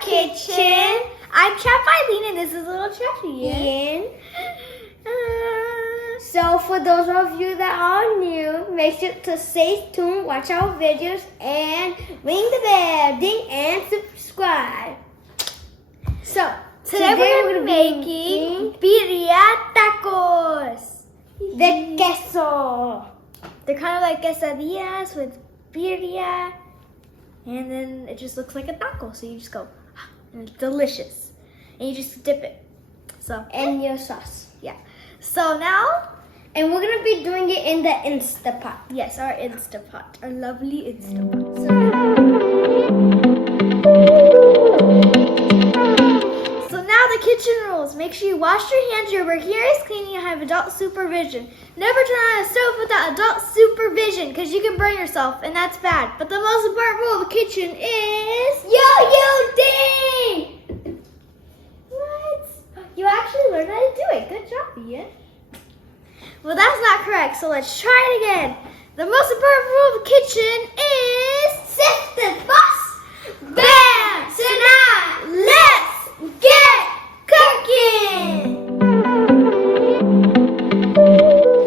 kitchen. I'm Chef Eileen and this is little Chef Ian. So for those of you that are new, make sure to stay tuned, watch our videos, and ring the bell, ding, and subscribe. So today we're going to be making birria tacos. The queso. They're kind of like quesadillas with birria, and then it just looks like a taco. So you just go, and it's delicious, and you just dip it. So And your sauce. yeah. So now. And we're going to be doing it in the Instapot. Yes, our Instapot, our lovely Instapot. So now the kitchen rules. Make sure you wash your hands. Your work here is cleaning and have adult supervision. Never turn on a stove without adult supervision because you can burn yourself and that's bad. But the most important rule of the kitchen is yo-yo ding! What? You actually learned how to do it. Good job, Ian. Well, that's not correct, so let's try it again. The most important rule of the kitchen is set the bus. Bam! So now, let's get cooking!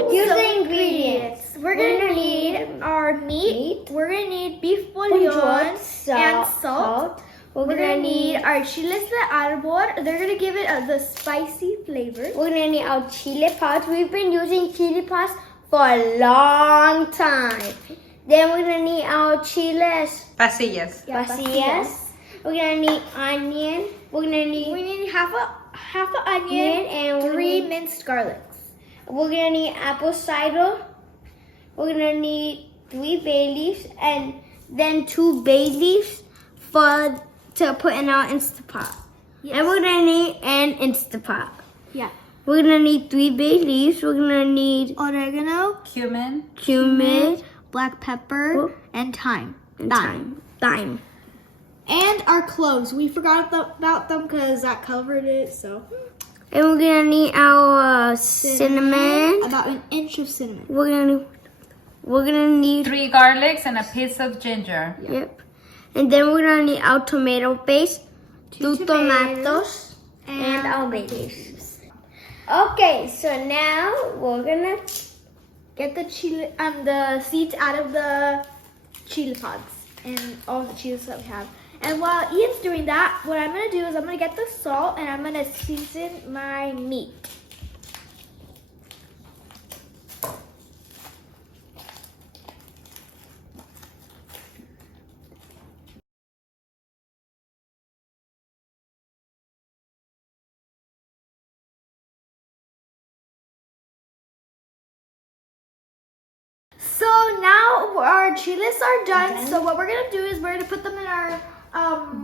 Here's the ingredients. We're gonna need our meat. We're gonna need beef bouillon and salt. We're gonna need our chiles de árbol. They're gonna give it the spicy flavor. We're gonna need our chili pods. We've been using chili pods for a long time. Then we're gonna need our chiles. Pacillas. Yeah, Pacillas. We're gonna need onion. We need half an onion and 3 minced garlics. We're gonna need apple cider. We're gonna need 3 bay leaves and then 2 bay leaves to put in our Instapot. Yes. And we're gonna need an Instapot. Yeah. We're gonna need 3 bay leaves. We're gonna need Oregano, Cumin. black pepper, and thyme. Thyme. And our cloves. We forgot about them because that covered it. So. And we're gonna need our cinnamon. About an inch of cinnamon. We're gonna need 3 garlics and a piece of ginger. Yep. And then we're gonna need our tomato paste, 2 tomatoes, tomatoes, and our bay leaves. Okay, so now we're gonna get the chili and the seeds out of the chili pods and all the chiles that we have. And while Ian's doing that, what I'm gonna do is I'm gonna get the salt and I'm gonna season my meat. So now our chiles are done. So what we're gonna do is we're gonna put them in our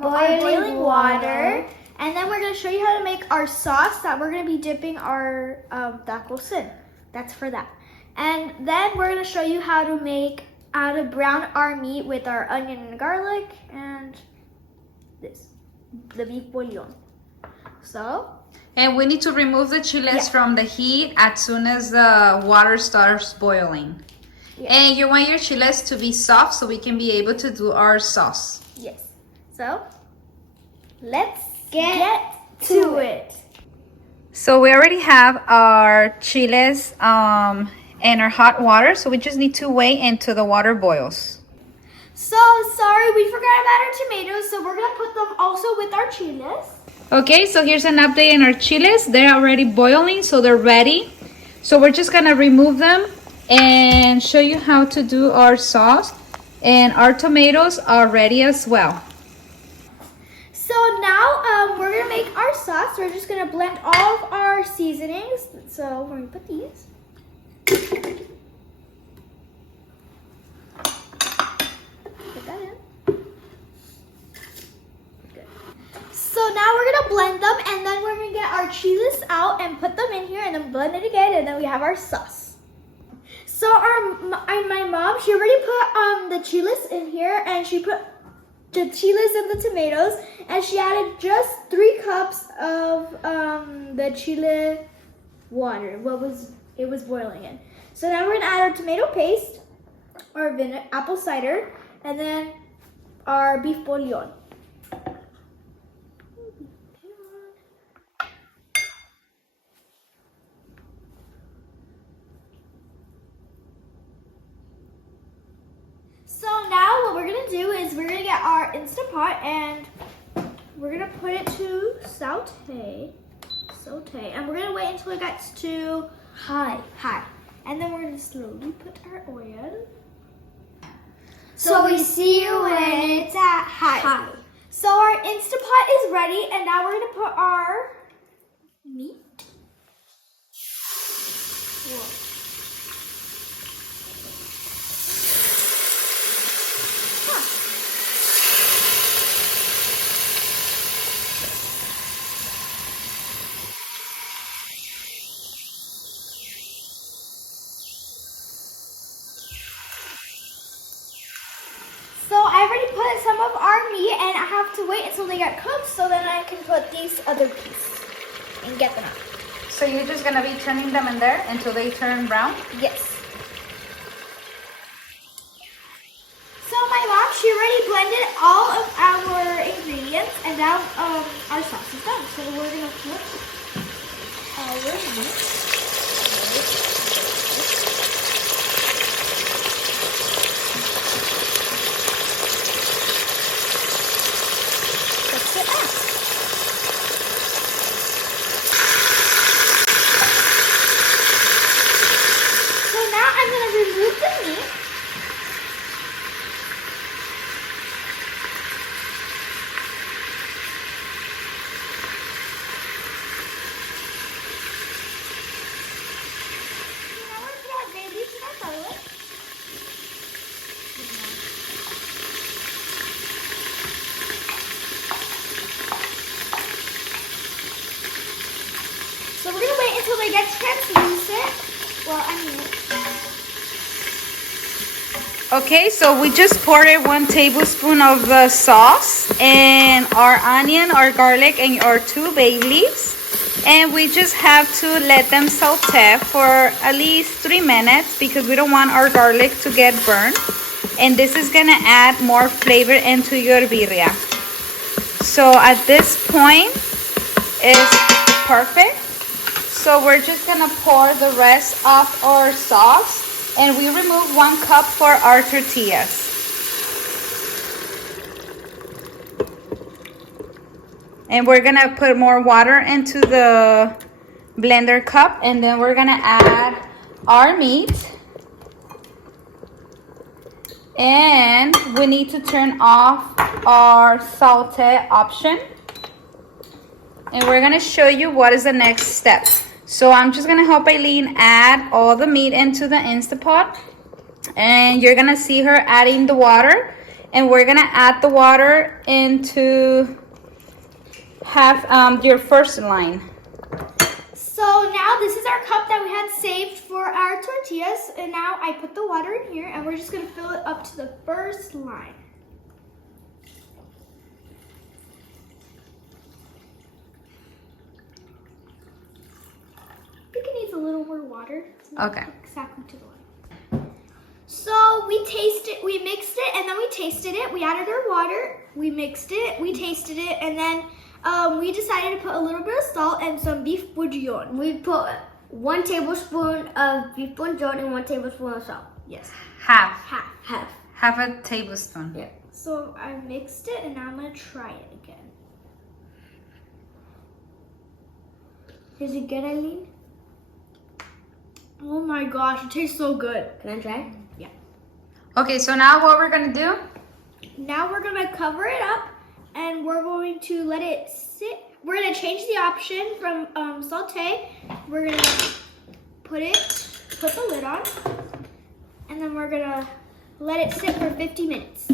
boiling water, and then we're gonna show you how to make our sauce that we're gonna be dipping our tacos in. That's for that. And then we're gonna show you how to brown our meat with our onion and garlic and the beef bouillon. So. And we need to remove the chiles from the heat as soon as the water starts boiling. Yeah. And you want your chiles to be soft so we can be able to do our sauce. Yes. So, let's get to it. So we already have our chiles and our hot water. So we just need to wait until the water boils. So sorry, we forgot about our tomatoes. So we're gonna put them also with our chiles. Okay, so here's an update on our chiles. They're already boiling, so they're ready. So we're just gonna remove them and show you how to do our sauce. And our tomatoes are ready as well. So now we're gonna make our sauce. We're just gonna blend all of our seasonings. So we're gonna put these. Put that in. Good. So now we're gonna blend them, and then we're gonna get our chiles out and put them in here, and then blend it again, and then we have our sauce. So my mom, she already put the chiles in here, and she put the chiles and the tomatoes, and she added just 3 cups of the chile water. It was boiling in. So now we're gonna add our tomato paste, our apple cider, and then our beef bouillon. get our Instant Pot and we're gonna put it to saute, and we're gonna wait until it gets to high. And then we're gonna slowly put our oil. So we see when it's at high. So our Instant Pot is ready, and now we're gonna put our meat. Whoa. So I already put some of our meat, and I have to wait until they get cooked so then I can put these other pieces and get them out. So you're just gonna be turning them in there until they turn brown? Yes. So my mom, she already blended all of our ingredients, and now our sauce is done. So we're gonna put our meat. So we're gonna wait until they get translucent. Well, I mean. Okay, so we just poured 1 tablespoon of the sauce and our onion, our garlic, and our 2 bay leaves. And we just have to let them saute for at least 3 minutes because we don't want our garlic to get burned. And this is gonna add more flavor into your birria. So at this point, it's perfect. So we're just gonna pour the rest of our sauce, and we remove 1 cup for our tortillas. And we're gonna put more water into the blender cup, and then we're gonna add our meat. And we need to turn off our saute option. And we're gonna show you what is the next step. So I'm just gonna help Eileen add all the meat into the Instant Pot. And you're gonna see her adding the water. And we're gonna add the water into your first line. So now this is our cup that we had saved for our tortillas. And now I put the water in here, and we're just gonna fill it up to the first line. I think it needs a little more water. Okay. Exactly to the line. So we mixed it, and then we tasted it. We added our water, we mixed it, we tasted it, and then we decided to put a little bit of salt and some beef bouillon. We put 1 tablespoon of beef bouillon and 1 tablespoon of salt. Yes. Half a tablespoon. Yeah. So I mixed it, and now I'm gonna try it again. Is it good, Eileen? Oh my gosh, it tastes so good. Can I try? Yeah. Okay, so now what we're gonna do? Now we're gonna cover it up, and we're going to let it sit. We're gonna change the option from saute. We're gonna put the lid on, and then we're gonna let it sit for 50 minutes.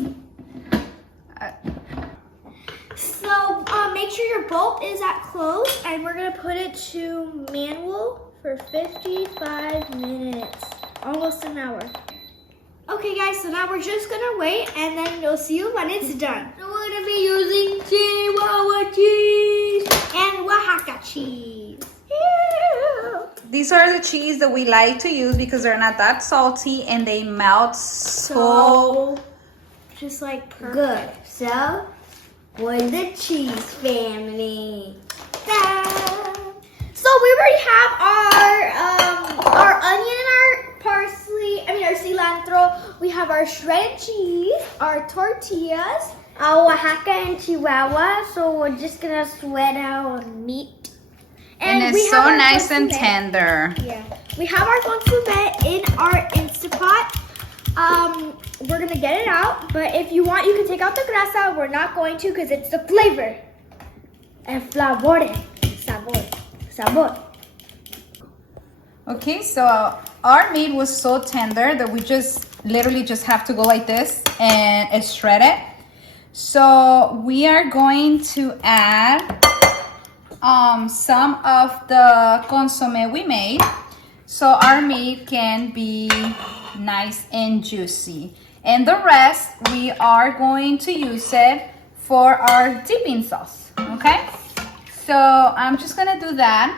So make sure your bulb is at close, and we're gonna put it to manual for 55 minutes, almost an hour. Okay guys, so now we're just gonna wait, and then we'll see you when it's done. So we're gonna be using Chihuahua cheese and Oaxaca cheese. These are the cheese that we like to use because they're not that salty and they melt so just like perfect. good. So we're the cheese family. So we already have our onion and our parsley, our cilantro. We have our shredded cheese, our tortillas, Oaxaca and Chihuahua, so we're just gonna sweat our meat. And we it's so have our nice and consommé. tender. Yeah, we have our consommé in our Instapot. We're gonna get it out, but if you want, you can take out the grasa. We're not going to because it's the flavor. El flavor, sabor. Okay, so our meat was so tender that we literally just have to go like this and shred it. So we are going to add some of the consomme we made so our meat can be nice and juicy. And the rest, we are going to use it for our dipping sauce, okay? So I'm just gonna do that.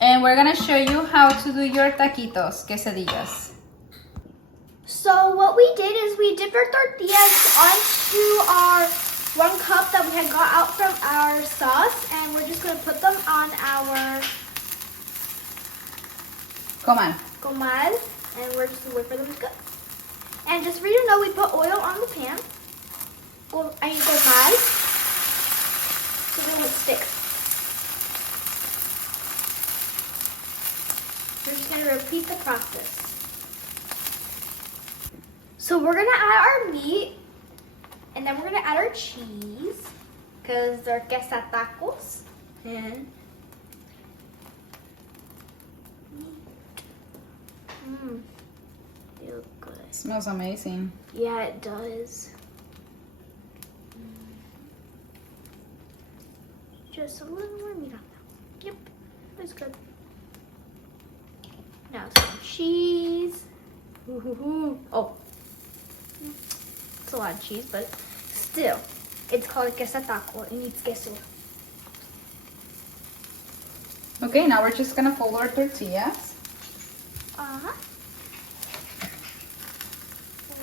And we're gonna show you how to do your taquitos, quesadillas. So what we did is we dipped our tortillas onto our 1 cup that we had got out from our sauce, and we're just gonna put them on our Comal. comal, and we're just gonna wait for them to cook. And just for you to know, we put oil on the pan. Comal, so they won't stick. We're just gonna repeat the process. So we're gonna add our meat, and then we're gonna add our cheese, because they're Quesa-Tacos. And they look good. Smells amazing. Yeah, it does. Just a little more meat on that. Yep, that's good. Now some cheese. Ooh. Oh, it's a lot of cheese, but still, it's called a Quesa-Taco. It needs queso. Okay, now we're just gonna fold our tortillas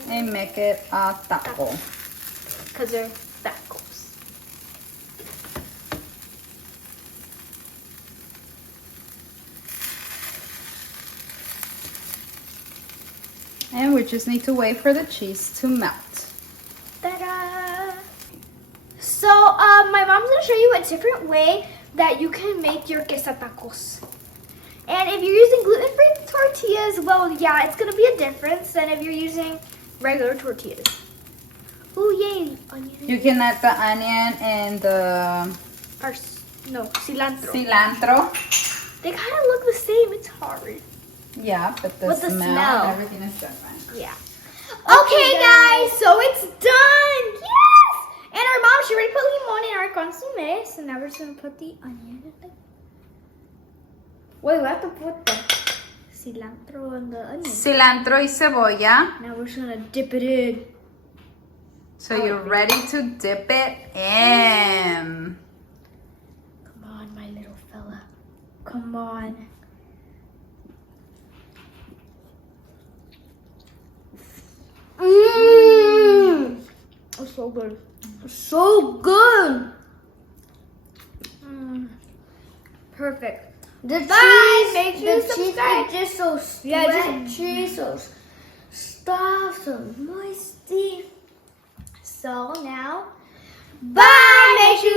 and make it a taco. Because they're tacos. And we just need to wait for the cheese to melt. Ta-da! So, my mom's gonna show you a different way that you can make your Quesa-Tacos. And if you're using gluten-free tortillas, well, yeah, it's gonna be a difference than if you're using regular tortillas. Ooh, yay! Onion. You can add the onion and the Cilantro. cilantro. They kind of look the same. It's hard. Yeah, but the With the smell, smell. and everything is different. Yeah. Okay, guys, so it's done. Yes! And our mom, she already put limon in our consomme, so now we're just gonna put the onion in there. Wait, we have to put the cilantro and the onion. Cilantro y cebolla. Now we're just gonna dip it in. So you're ready to dip it in. Come on, my little fella. Come on. Mmm! It's so good. So good! Perfect. The Bye. cheese, Make sure you the cheese subscribe. is just so stretchy, so stuffed, so moisty. So now, bye! Make sure you